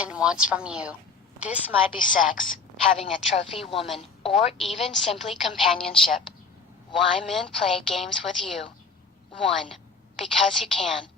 and wants from you. This might be sex, having a trophy woman, or even simply companionship. Why men play games with you? 1. Because he can.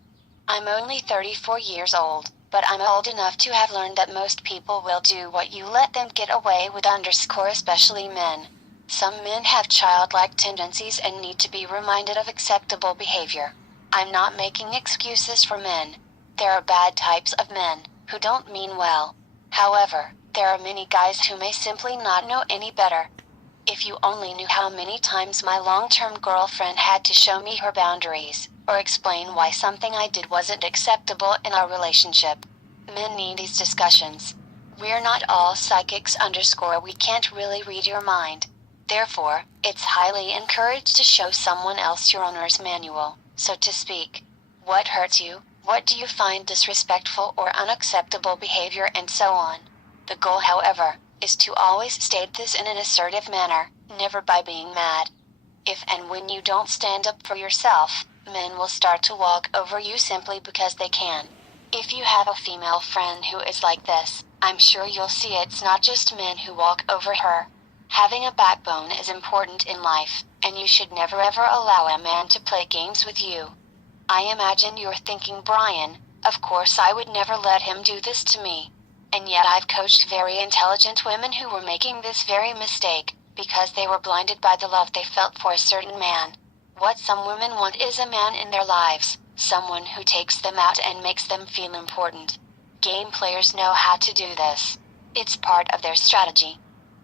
I'm only 34 years old, but I'm old enough to have learned that most people will do what you let them get away with especially men. Some men have childlike tendencies and need to be reminded of acceptable behavior. I'm not making excuses for men. There are bad types of men, who don't mean well. However, there are many guys who may simply not know any better. If you only knew how many times my long-term girlfriend had to show me her boundaries, or explain why something I did wasn't acceptable in our relationship. Men need these discussions. We're not all psychics _ we can't really read your mind. Therefore, it's highly encouraged to show someone else your owner's manual, so to speak. What hurts you? What do you find disrespectful or unacceptable behavior, and so on. The goal, however, is to always state this in an assertive manner, never by being mad. If and when you don't stand up for yourself, men will start to walk over you simply because they can. If you have a female friend who is like this, I'm sure you'll see it's not just men who walk over her. Having a backbone is important in life, and you should never ever allow a man to play games with you. I imagine you're thinking, Brian, of course I would never let him do this to me. And yet I've coached very intelligent women who were making this very mistake, because they were blinded by the love they felt for a certain man. What some women want is a man in their lives, someone who takes them out and makes them feel important. Game players know how to do this. It's part of their strategy.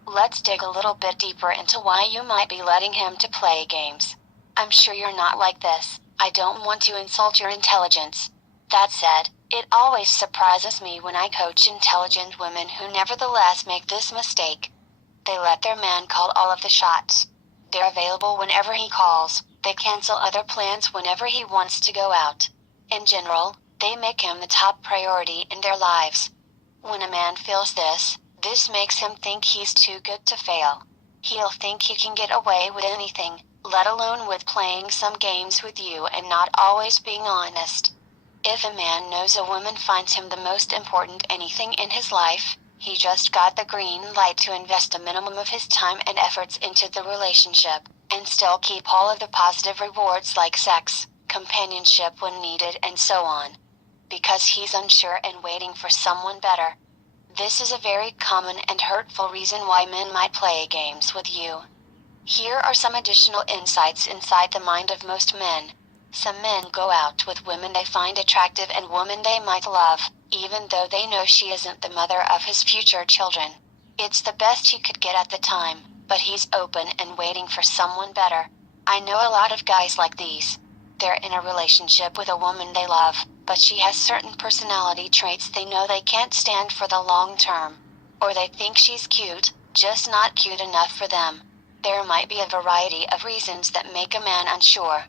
Let's dig a little bit deeper into why you might be letting him to play games. I'm sure you're not like this. I don't want to insult your intelligence. That said, it always surprises me when I coach intelligent women who nevertheless make this mistake. They let their man call all of the shots. They're available whenever he calls. They cancel other plans whenever he wants to go out. In general, they make him the top priority in their lives. When a man feels this makes him think he's too good to fail. He'll think he can get away with anything, let alone with playing some games with you and not always being honest. If a man knows a woman finds him the most important anything in his life, he just got the green light to invest a minimum of his time and efforts into the relationship, and still keep all of the positive rewards like sex, companionship when needed, and so on. Because he's unsure and waiting for someone better. This is a very common and hurtful reason why men might play games with you. Here are some additional insights inside the mind of most men. Some men go out with women they find attractive and women they might love, even though they know she isn't the mother of his future children. It's the best he could get at the time, but he's open and waiting for someone better. I know a lot of guys like these. They're in a relationship with a woman they love, but she has certain personality traits they know they can't stand for the long term. Or they think she's cute, just not cute enough for them. There might be a variety of reasons that make a man unsure.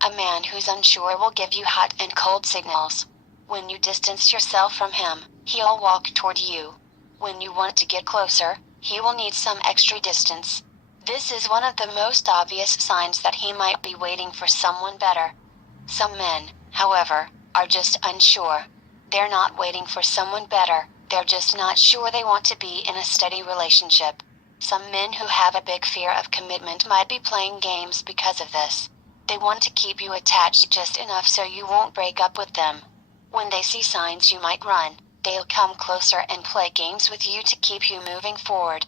A man who's unsure will give you hot and cold signals. When you distance yourself from him, he'll walk toward you. When you want to get closer, he will need some extra distance. This is one of the most obvious signs that he might be waiting for someone better. Some men, however, are just unsure. They're not waiting for someone better, they're just not sure they want to be in a steady relationship. Some men who have a big fear of commitment might be playing games because of this. They want to keep you attached just enough so you won't break up with them. When they see signs you might run, they'll come closer and play games with you to keep you moving forward.